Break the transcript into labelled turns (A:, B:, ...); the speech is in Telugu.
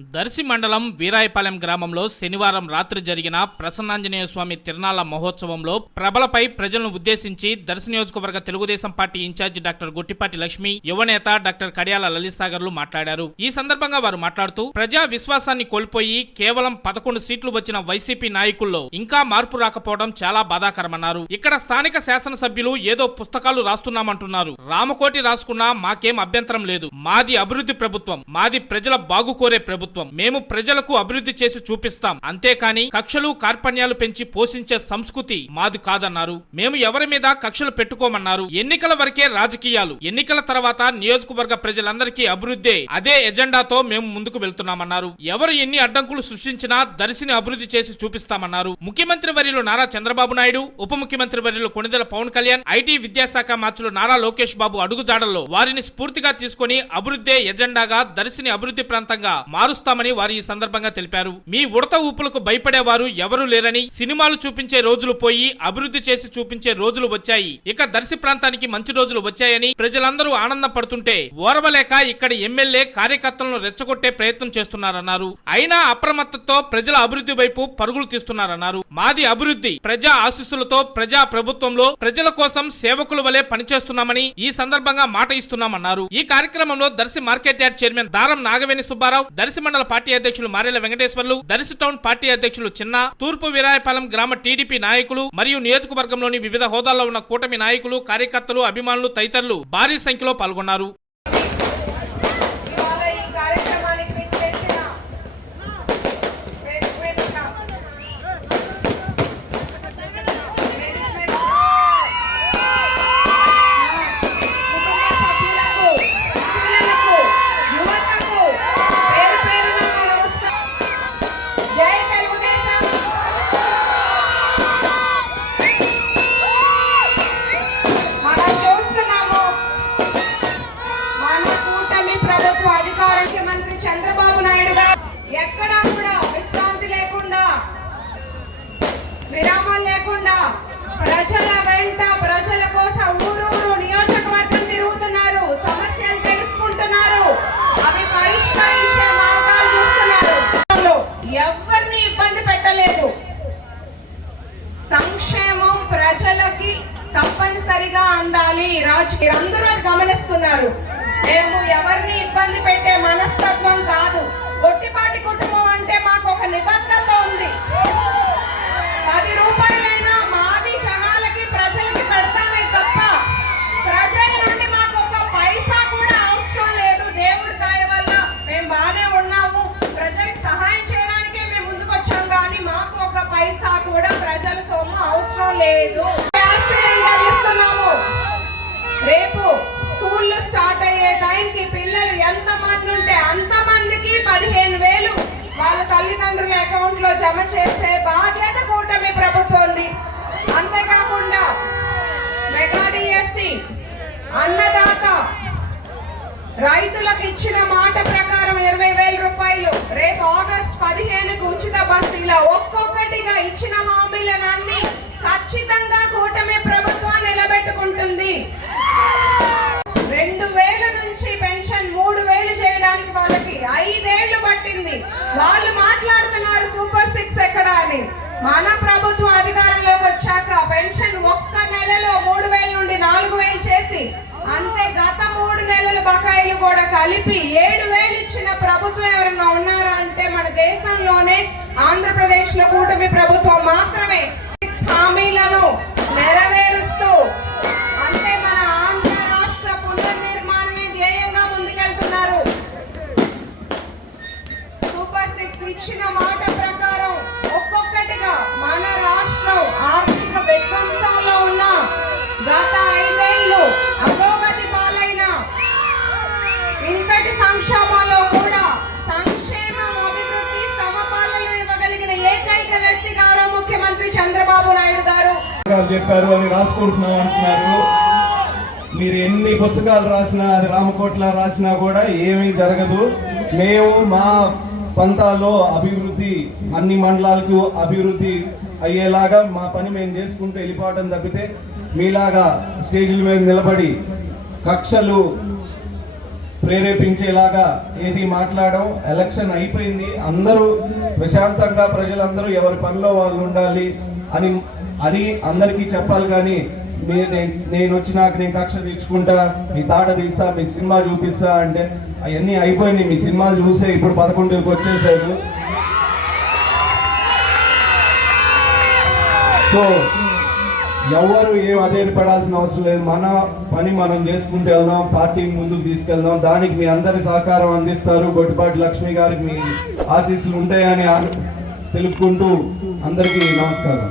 A: దర్శి మండలం వీరాయపాలెం గ్రామంలో శనివారం రాత్రి జరిగిన ప్రసన్నాంజనేయ స్వామి తిరునాళ్ళ మహోత్సవంలో ప్రభలపై ప్రజలను ఉద్దేశించి దర్శి నియోజకవర్గ Telugu Desam party incharge doctor Guttipati Lakshmi యువనేత డాక్టర్ కడియాల లలిత్ సాగర్లు మాట్లాడారు. ఈ సందర్భంగా వారు మాట్లాడుతూ ప్రజా విశ్వాసాన్ని కోల్పోయి కేవలం పదకొండు సీట్లు వచ్చిన వైసీపీ నాయకుల్లో ఇంకా మార్పు రాకపోవడం చాలా బాధాకరమన్నారు. ఇక్కడ స్థానిక శాసనసభ్యులు ఏదో పుస్తకాలు రాస్తున్నామంటున్నారు. రామకోటి రాసుకున్నా మాకేం అభ్యంతరం లేదు. మాది అభివృద్ధి ప్రభుత్వం. మాది ప్రజల బాగు కోరే ప్రభుత్వం. మేము ప్రజలకు అభివృద్ధి చేసి చూపిస్తాం. అంతేకాని కక్షలు కార్పణ్యాలు పెంచి పోషించే సంస్కృతి మాది కాదన్నారు. మేము ఎవరి మీద కక్షలు పెట్టుకోమన్నారు. ఎన్నికల వరకే రాజకీయాలు. ఎన్నికల తర్వాత నియోజకవర్గ ప్రజలందరికీ అభివృద్ధి. అదే ఎజెండాతో మేము ముందుకు వెళ్తున్నామన్నారు. ఎవరు ఎన్ని అడ్డంకులు సృష్టించినా దర్శిని అభివృద్ధి చేసి చూపిస్తామన్నారు. ముఖ్యమంత్రి వర్యులు నారా చంద్రబాబు నాయుడు ఉప ముఖ్యమంత్రి వర్యులు కొణిదెల పవన్ కళ్యాణ్ ఐటీ విద్యాశాఖ మార్చులు నారా లోకేష్ బాబు అడుగుజాడల్లో వారిని స్ఫూర్తిగా తీసుకొని అభివృద్ధి ఎజెండాగా దర్శిని అభివృద్ధి ప్రాంతంగా మారుస్తామని వారు ఈ సందర్భంగా తెలిపారు. మీ ఉడత ఊపులకు భయపడేవారు ఎవరూ లేరని సినిమాలు చూపించే రోజులు పోయి అభివృద్ధి చేసి చూపించే రోజులు వచ్చాయి. ఇక దర్శి ప్రాంతానికి మంచి రోజులు వచ్చాయని ప్రజలందరూ ఆనందం పడుతుంటే ఓర్వలేక ఇక్కడ ఎమ్మెల్యే కార్యకర్తలను రెచ్చగొట్టే ప్రయత్నం చేస్తున్నారన్నారు. అయినా అప్రమత్తతో ప్రజల అభివృద్ధి వైపు పరుగులు తీస్తున్నారన్నారు. మాది అభివృద్ధి. ప్రజా ఆశీస్సులతో ప్రజా ప్రభుత్వంలో ప్రజల కోసం సేవకుల వలె పనిచేస్తున్నామని ఈ సందర్భంగా మాట ఇస్తున్నామన్నారు. ఈ కార్యక్రమంలో దర్శి మార్కెట్ యార్డ్ చైర్మన్ దారం నాగవేణి సుబ్బారావు దర్శి మండల పార్టీ అధ్యక్షులు మారెల వెంకటేశ్వర్లు దర్శి టౌన్ పార్టీ అధ్యక్షులు చిన్న తూర్పు వీరాయపాలెం గ్రామ టీడీపీ నాయకులు మరియు నియోజకవర్గంలోని వివిధ హోదాల్లో ఉన్న కూటమి నాయకులు కార్యకర్తలు అభిమానులు తదితరులు భారీ సంఖ్యలో పాల్గొన్నారు.
B: తప్పనిసరిగా అందాలి. రాజకీయ అందరూ అది గమనిస్తున్నారు. మేము ఎవరిని ఇబ్బంది పెట్టే మనస్తత్వం కాదు. గొట్టిపాటి కుటుంబం అంటే మాకు ఒక నిబద్ధత ఉంది. పది రూపాయలైనా మాది జనాలకి ప్రజలకి పెడతామే తప్ప ప్రజల నుండి మాకు ఒక పైసా కూడా అవసరం లేదు. దేవుడి దయ వల్ల మేము బాగానే ఉన్నాము. ప్రజలకు సహాయం చేయడానికే మేము ముందుకు వచ్చాం కానీ మాకు ఒక పైసా కూడా ప్రజల సొమ్ము అవసరం లేదు. జమ చేసే బాధ్యత కూటమి ప్రభుత్వంది. అంతేకాకుండా మెగా డిఎస్సి అన్నదాత రైతులకు ఇచ్చిన మాట ప్రకారం ఇరవై వేల రూపాయలు రేపు ఆగస్ట్ పదిహేనుకు ఉచిత బస్తీలో ఒక్కొక్కటిగా ఇచ్చిన హామీలన్నీ ఖచ్చితంగా కూటమి ప్రభుత్వం నిలబెట్టుకుంటుంది. రెండు వేల నుంచి పెన్షన్ మూడు వేలు చేయడానికి వాళ్ళకి ఐదేళ్ళు పట్టింది. వాళ్ళు మాట్లాడుతున్నారు సూపర్ సిక్స్ ఎక్కడ అని మన ప్రభుత్వం అధికారంలోకి వచ్చాక పెన్షన్ ఒక్క నెలలో మూడు వేల నుండి నాలుగు వేలు చేసి అంతే గత మూడు నెలల బకాయిలు కూడా కలిపి ఏడు వేలు ఇచ్చిన ప్రభుత్వం ఎవరన్నా ఉన్నారా అంటే మన దేశంలోనే ఆంధ్రప్రదేశ్లో కూటమి ప్రభుత్వం మాత్రమే హామీలను నెరవేర్
C: పుస్తకాలు చెప్పారు అని రాసుకుంటున్నాం అంటున్నారు. మీరు ఎన్ని పుస్తకాలు రాసినా అది రామకోట్ల రాసినా కూడా ఏమీ జరగదు. మేము మా పంతాల్లో అభివృద్ధి అన్ని మండలాలకు అభివృద్ధి అయ్యేలాగా మా పని మేము చేసుకుంటూ వెళ్ళిపోవడం తప్పితే మీలాగా స్టేజ్ల మీద నిలబడి కక్షలు ప్రేరేపించేలాగా ఏది మాట్లాడడం ఎలక్షన్ అయిపోయింది. అందరూ ప్రశాంతంగా ప్రజలందరూ ఎవరి పనిలో వాళ్ళు ఉండాలి అని అని అందరికీ చెప్పాలి కానీ నేను వచ్చినాక నేను కక్ష తీర్చుకుంటా మీ తాట తీస్తా మీ సినిమా చూపిస్తా అంటే అవన్నీ అయిపోయినాయి. మీ సినిమాలు చూసే ఇప్పుడు పదకొండుకి వచ్చేసారు. సో ఎవరు ఏం అధైర్యపడాల్సిన అవసరం లేదు. మన పని మనం చేసుకుంటూ వెళ్దాం పార్టీని ముందుకు తీసుకెళ్దాం. దానికి మీ అందరి సహకారం అందిస్తారు. గొట్టిపాటి లక్ష్మి గారికి మీ ఆశీస్సులు ఉంటాయని తెలుపుకుంటూ అందరికీ నమస్కారం.